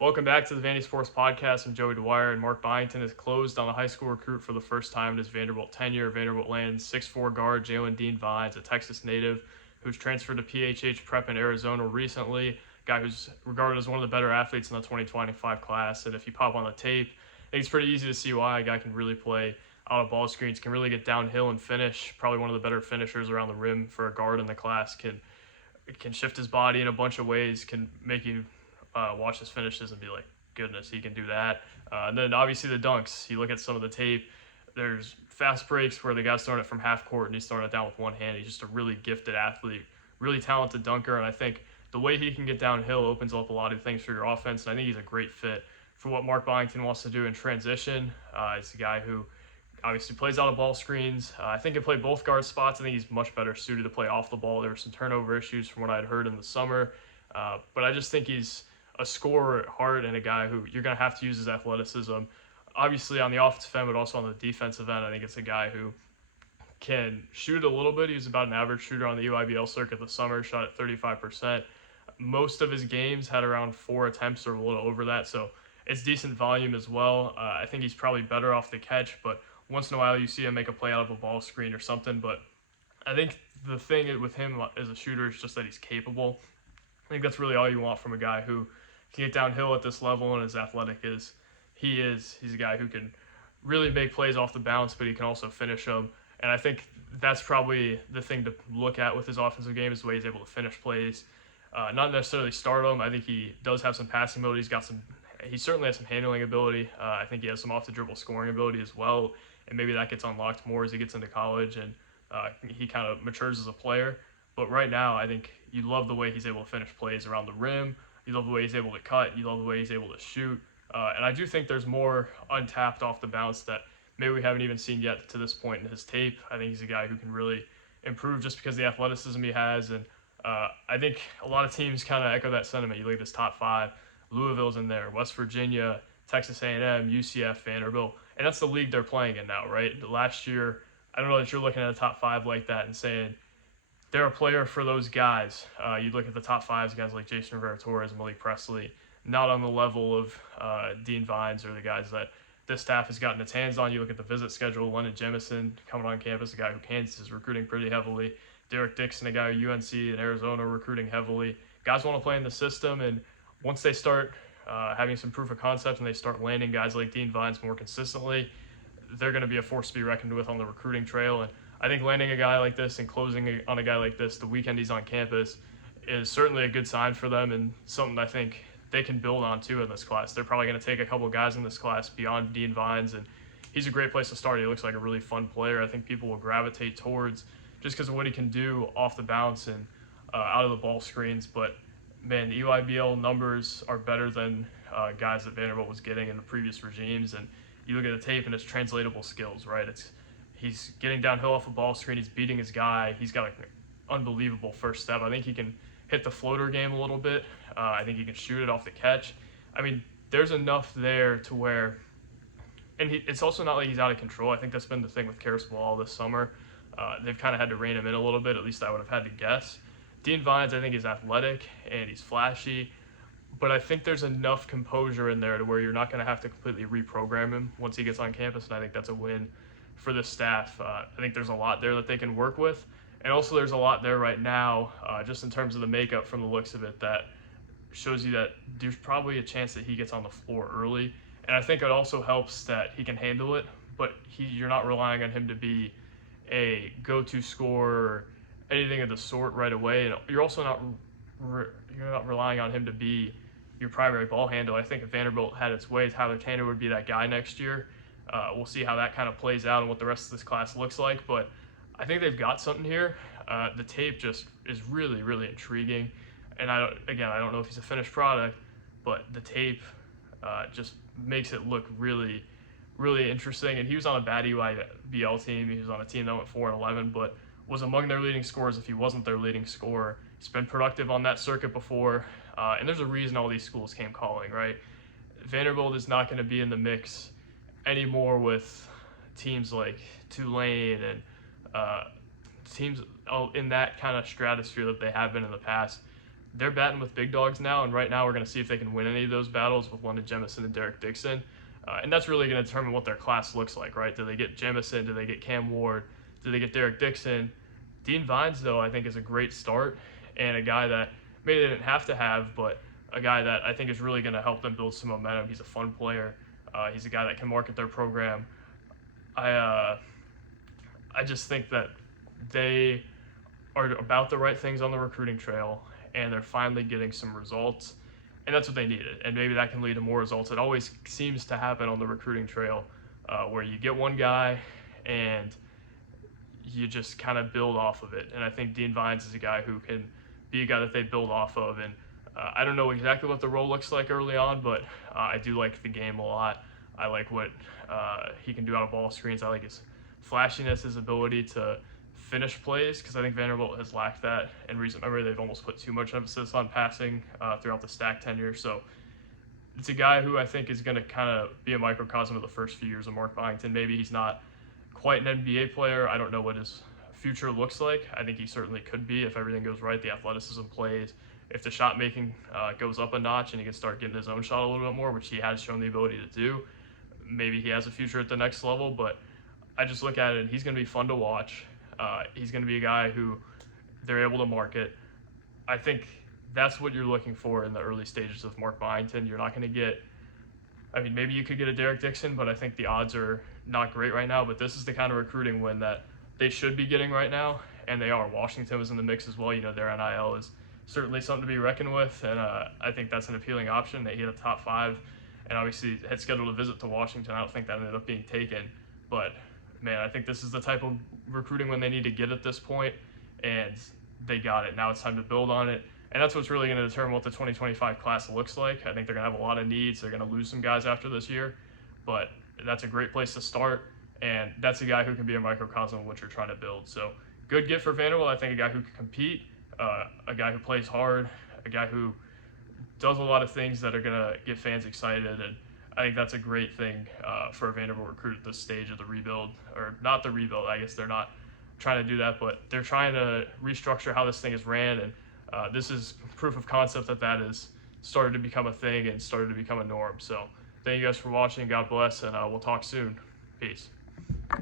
Welcome back to the Vandy Sports Podcast. I'm Joey Dwyer, and Mark Byington has closed on a high school recruit for the first time in his Vanderbilt tenure. Vanderbilt lands 6'4" guard Jaylon Vines, a Texas native who's transferred to PHH Prep in Arizona recently. A guy who's regarded as one of the better athletes in the 2025 class. And if you pop on the tape, I think it's pretty easy to see why a guy can really play out of ball screens, can really get downhill and finish. Probably one of the better finishers around the rim for a guard in the class. Can shift his body in a bunch of ways, can make you watch his finishes and be like, goodness, he can do that. And then obviously the dunks. You look at some of the tape, there's fast breaks where the guy's throwing it from half court and he's throwing it down with one hand. He's just a really gifted athlete, really talented dunker. And I think the way he can get downhill opens up a lot of things for your offense. And I think he's a great fit for what Mark Byington wants to do in transition. He's a guy who obviously plays out of ball screens. I think he can play both guard spots. I think he's much better suited to play off the ball. There were some turnover issues from what I'd heard in the summer. But I just think he's a scorer at heart and a guy who you're going to have to use his athleticism, obviously on the offensive end, but also on the defensive end. I think it's a guy who can shoot a little bit. He was about an average shooter on the UIBL circuit this summer, shot at 35%. Most of his games had around 4 attempts or a little over that, so it's decent volume as well. I think he's probably better off the catch, but once in a while you see him make a play out of a ball screen or something. But I think the thing with him as a shooter is just that he's capable. I think that's really all you want from a guy who can get downhill at this level and as athletic as he is. He's a guy who can really make plays off the bounce, but he can also finish them. And I think that's probably the thing to look at with his offensive game is the way he's able to finish plays. Not necessarily start them. I think he does have some passing ability. He certainly has some handling ability. I think he has some off the dribble scoring ability as well. And maybe that gets unlocked more as he gets into college and he kind of matures as a player. But right now, I think you love the way he's able to finish plays around the rim. You love the way he's able to cut. You love the way he's able to shoot. And I do think there's more untapped off the bounce that maybe we haven't even seen yet to this point in his tape. I think he's a guy who can really improve just because of the athleticism he has. And I think a lot of teams kind of echo that sentiment. You look at this top 5. Louisville's in there, West Virginia, Texas A&M, UCF, Vanderbilt. And that's the league they're playing in now, right? Last year, I don't know that you're looking at a top 5 like that and saying, they're a player for those guys. You look at the top 5s, guys like Jason Rivera-Torres, Malik Presley, not on the level of Dean Vines or the guys that this staff has gotten its hands on. You look at the visit schedule, Lennon Jemison coming on campus, a guy who Kansas is recruiting pretty heavily. Derek Dixon, a guy who UNC and Arizona recruiting heavily. Guys want to play in the system, and once they start having some proof of concept and they start landing guys like Dean Vines more consistently, they're going to be a force to be reckoned with on the recruiting trail. And I think landing a guy like this and closing on a guy like this the weekend he's on campus is certainly a good sign for them and something I think they can build on too in this class. They're probably going to take a couple guys in this class beyond Dean Vines, and he's a great place to start. He looks like a really fun player I think people will gravitate towards just because of what he can do off the bounce and out of the ball screens. But, man, the UIBL numbers are better than guys that Vanderbilt was getting in the previous regimes, and you look at the tape and it's translatable skills, right? He's getting downhill off a ball screen. He's beating his guy. He's got an unbelievable first step. I think he can hit the floater game a little bit. I think he can shoot it off the catch. I mean, there's enough there to where – and it's also not like he's out of control. I think that's been the thing with Karis Ball this summer. They've kind of had to rein him in a little bit. At least I would have had to guess. Dean Vines, I think, is athletic and he's flashy. But I think there's enough composure in there to where you're not going to have to completely reprogram him once he gets on campus, and I think that's a win for this staff. I think there's a lot there that they can work with, and also there's a lot there right now just in terms of the makeup from the looks of it that shows you that there's probably a chance that he gets on the floor early, and I think it also helps that he can handle it, but you're not relying on him to be a go-to scorer or anything of the sort right away, and you're also not relying on him to be your primary ball handler. I think if Vanderbilt had its way, Tyler Tanner would be that guy next year. We'll see how that kind of plays out and what the rest of this class looks like, but I think they've got something here. The tape just is really, really intriguing, and I don't know if he's a finished product, but the tape just makes it look really, really interesting. And he was on a bad EYBL team. He was on a team that went 4-11, but was among their leading scorers if he wasn't their leading scorer. He's been productive on that circuit before, and there's a reason all these schools came calling, right? Vanderbilt is not going to be in the mix anymore with teams like Tulane and teams in that kind of stratosphere that they have been in the past. they're batting with big dogs now, and right now we're going to see if they can win any of those battles with London Jemison and Derek Dixon. And that's really going to determine what their class looks like, right? Do they get Jemison? Do they get Cam Ward? Do they get Derek Dixon? Dean Vines, though, I think is a great start, and a guy that maybe they didn't have to have, but a guy that I think is really going to help them build some momentum. He's a fun player. He's a guy that can market their program. I just think that they are about the right things on the recruiting trail, and they're finally getting some results, and that's what they needed. And maybe that can lead to more results. It always seems to happen on the recruiting trail, where you get one guy and you just kind of build off of it. And I think Dean Vines is a guy who can be a guy that they build off of. And I don't know exactly what the role looks like early on, but I do like the game a lot. I like what he can do out of ball screens. I like his flashiness, his ability to finish plays, because I think Vanderbilt has lacked that in recent memory. They've almost put too much emphasis on passing throughout the Stack tenure. So it's a guy who I think is going to kind of be a microcosm of the first few years of Mark Byington. Maybe he's not quite an NBA player. I don't know what his future looks like. I think he certainly could be if everything goes right, the athleticism plays, if the shot making goes up a notch and he can start getting his own shot a little bit more, which he has shown the ability to do. Maybe he has a future at the next level, but I just look at it and he's going to be fun to watch. He's going to be a guy who they're able to market. I think that's what you're looking for in the early stages of Mark Byington. You're not going to get, I mean, maybe you could get a Derek Dixon, but I think the odds are not great right now. But this is the kind of recruiting win that they should be getting right now, and they are. Washington was in the mix as well. You know, their NIL is certainly something to be reckoned with, and I think that's an appealing option. They hit a top 5, and obviously had scheduled a visit to Washington. I don't think that ended up being taken, but man, I think this is the type of recruiting when they need to get at this point, and they got it. Now it's time to build on it, and that's what's really going to determine what the 2025 class looks like. I think they're going to have a lot of needs. They're going to lose some guys after this year, but that's a great place to start, and that's a guy who can be a microcosm of what you're trying to build. So good get for Vanderbilt. I think a guy who can compete, a guy who plays hard, a guy who does a lot of things that are going to get fans excited, and I think that's a great thing for a Vanderbilt recruit at this stage of the rebuild, or not the rebuild. I guess they're not trying to do that, but they're trying to restructure how this thing is ran, and this is proof of concept that has started to become a thing and started to become a norm. So thank you guys for watching. God bless, and we'll talk soon. Peace.